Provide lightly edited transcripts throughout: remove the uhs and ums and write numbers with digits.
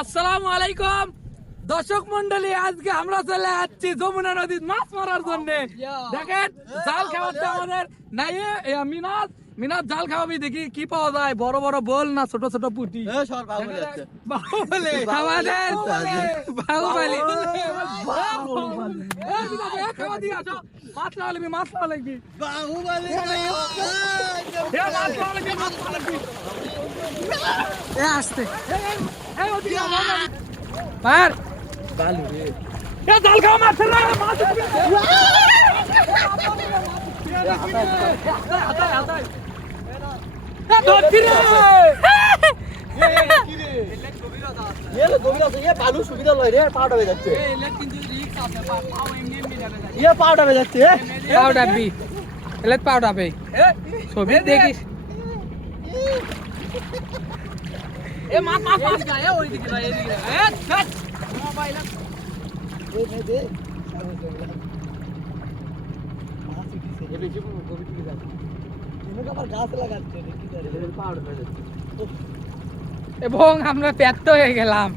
আসসালামু আলাইকুম দর্শক মন্ডলী, আজকে আমরা চলে যাচ্ছি যমুনা নদীর মাছ মারার জন্য। দেখেন জাল খাওয়াচ্ছে আমাদের নাই মিনাজ মিনাজ জাল খাওয়াবি, দেখি কি পাওয়া যায়, বড় বড় বোল না ছোট ছোট পুঁটি। বাহুবলী আমাদের বাহুবলী খাওয়া দিয়ে আসো, মাছ খাওয়া লাগবি, মাছ খাওয়া লাগবি, বাহুবলী মাছ খাওয়া লাগবি। আসতে পার বালু রে, এ জাল খাওয়া মাছ রে, মাছ হাতায় হাতায় এ ধরতি রে, কি রে এলে গভীর আছে, এ বালু সুবিধা লয় রে, পাউডা হয়ে যাচ্ছে, এ এলে কিন্তু রিস্ক আছে, পাও এমনি এমনি যাবে, এ পাউডা হয়ে যাচ্ছে, পাউডা বি এলে পাউডা বে ছবি দেখিস, এ মাছ মাছ মাছ গায় ওই দিকে না, এই দিকে না, এ ছাট মোবাইল এ দে মাছ উঠিছে, এ বেশি গভীর দিকে যাচ্ছে, এনে আবার গাছ লাগাচ্ছে, কি করে পাউডা হয়ে যাচ্ছে। এবং আমরা ব্যর্থ হয়ে গেলাম,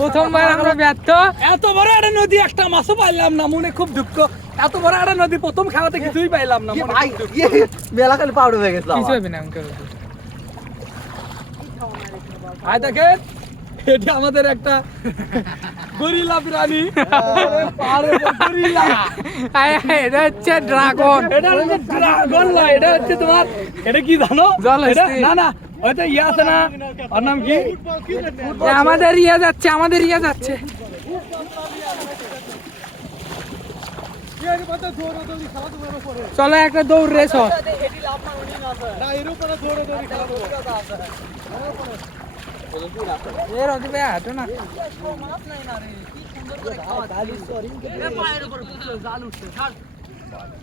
প্রথমবার আমরা ব্যর্থ। এত বড় একটা নদী একটা মাছও পাইলাম না, মনে খুব দুঃখ। এত বড় একটা নদী প্রথম খাওয়াতে কিছুই পাইলাম না, ভাই মেলা খালি পাউডার হয়ে গেছে, কিছু হবে না। আয় দেখেন, এটা আমাদের একটা গরিলা প্রাণী, এটা হচ্ছে ড্রাগন, এটা হচ্ছে ড্রাগন নয়, এটা হচ্ছে তোমার, এটা কি জানো, না না ওইটা ইয়ে আছে না, ওর নাম কি, আমাদের ইয়ে যাচ্ছে, আমাদের ইয়ে যাচ্ছে। চলো একটা দৌড় রেস হয়,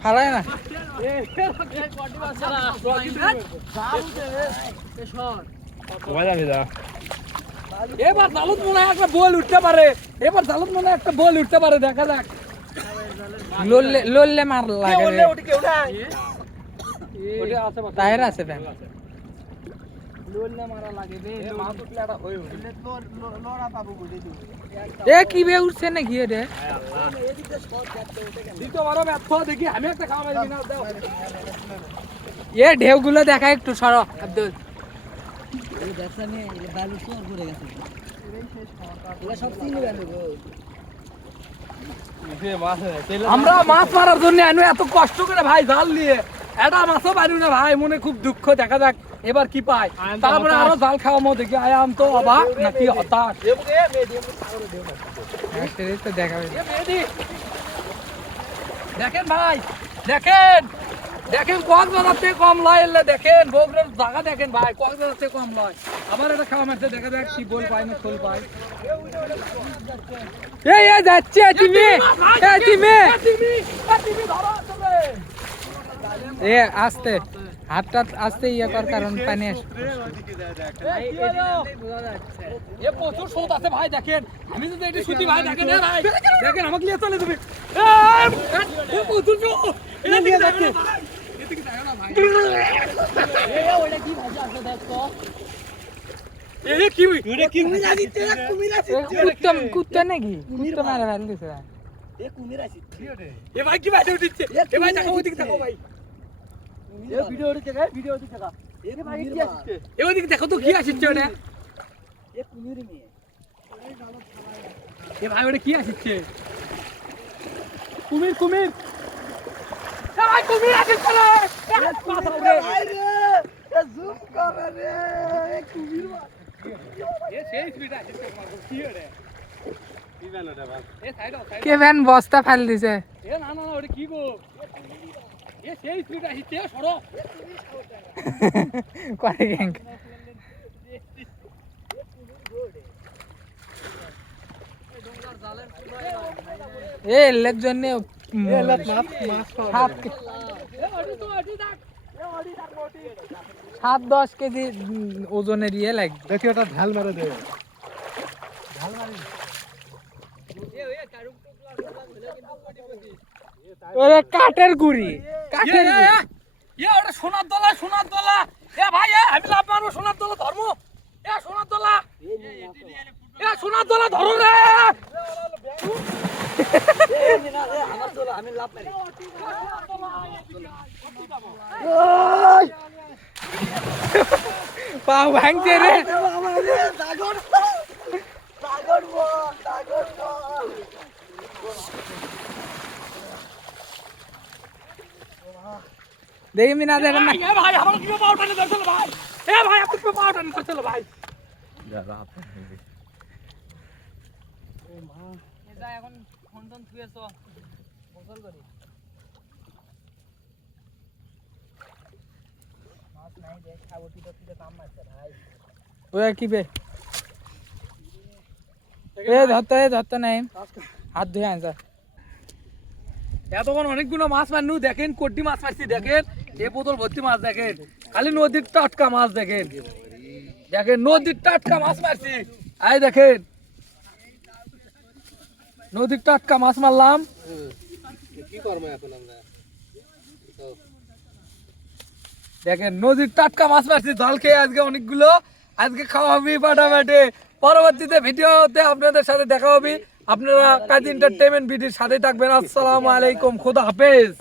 হারায় না এবার জালত মনে হয় একটা বল উঠতে পারে, এবার জালত মনে হয় একটা বল উঠতে পারে, দেখা যাক। লড়লে লড়লে মার লাগে, তাহের আছে ফ্যান, এ কি বে উঠছে নাকি, রে এ ঢেউ গুলো দেখা একটু সর আব্দুল, আমরা মাছ মারার জন্য এত কষ্ট করে ভাই জাল নিয়ে এটা মাছও পারি না ভাই, মনে খুব দুঃখ। দেখা যাক এবার কি পাই, তারপরে আরো জাল খাওয়ামো, দেখি আয়াম তো অবাক নাকি হতাশ। দেখেন ভাই, দেখেন দেখেন কক্সবাজার থেকে কম লয়, এলে দেখেন বগুড়ার জায়গা দেখেন ভাই, কক্সবাজার থেকে কম লয়। আবার এটা খাওয়া মারছে, দেখা যাক কি বল পাই না খোল পাই। এই যাচ্ছে তুমি, এ আস্তে হাতটা আস্তে ইয়ে কর, কারণ পানি প্রচুর স্রোত আছে ভাই। দেখেন আমি যদি এটি শুধু ভাই, দেখেন ভাই, দেখেন আমাকে নিয়ে চলে যাবে, প্রচুর কুত্তা নাকি, কুত্তা মারা ফেল দিছে ভাই, কি ভাই উঠছে এ ভাই, দেখো ওইদিকে দেখো ভাই, ভিডিও উঠছে গায়, ভিডিও উঠছে গা, এ ভাই কি আসছে, এ ওইদিকে দেখো তো কি আসছে ওটা, এ কুমির মেয়ে, এ ভাই ওটা কি আসছে, কুমির কুমির, এ ভাই কুমির আসছে রে, ভাই রে এ জুম করে রে, এ কুমির মাছ, এ সেই স্পিড আসছে, কি রে কি ভ্যান ওটা ভাই, এ সাইড কে ভ্যান বস্তা ফেল দিছে, এ না না ওটা কি গো, এ সেই স্পিড আসছে, সরো করে গ্যাং, এ এলের জন্য সাত 10 কেজি ওজনের ইয়ে লাগবে, দেখি ওটা ঢাল মারে দে, কাঠের গুড়ি, কাঠের ওটা সোনার দলা, সোনার দলা, এ ভাই আমি লাভ মারবো, সোনার দলা ধর্ম, এ সোনার দলা। এ সোনার দোলা ধরো রে আমার দোলা আমি লাভ মারি পাও ভাঙছে রে দেখি মিনা দে না ভাই আমার কি পাউডার নিয়ে চলো ভাই এ ভাই আপনি পাউডার নিয়ে চলো ভাই এখন ফোন টোন থুয়েছ গোসল করি মাছ নাই দেখ খাবো টিতে কাম মারছে ভাই ওই কি বে ধরতে নাই হাত ধুয়ে আনছা এতক্ষণ অনেকগুলো মাছ মারনু দেখেন কোটি মাছ মারছি দেখেন এ বোতল ভর্তি মাছ দেখেন খালি নদীর টাটকা মাছ দেখেন দেখেন নদীর টাটকা মাছ মারছি আই দেখেন নদীর টাটকা মাছ মারলাম কি করবো এখন আমরা দেখেন নদীর টাটকা মাছ মারছি জল খেয়ে আজকে অনেকগুলো আজকে খাওয়া হবে ফাটাফাটি পরবর্তীতে ভিডিওতে আপনাদের সাথে দেখা হবে আপনারা কাজ এন্টারটেইনমেন্ট ভিডিওর সাথে থাকবেন আসসালামু আলাইকুম খোদা হাফেজ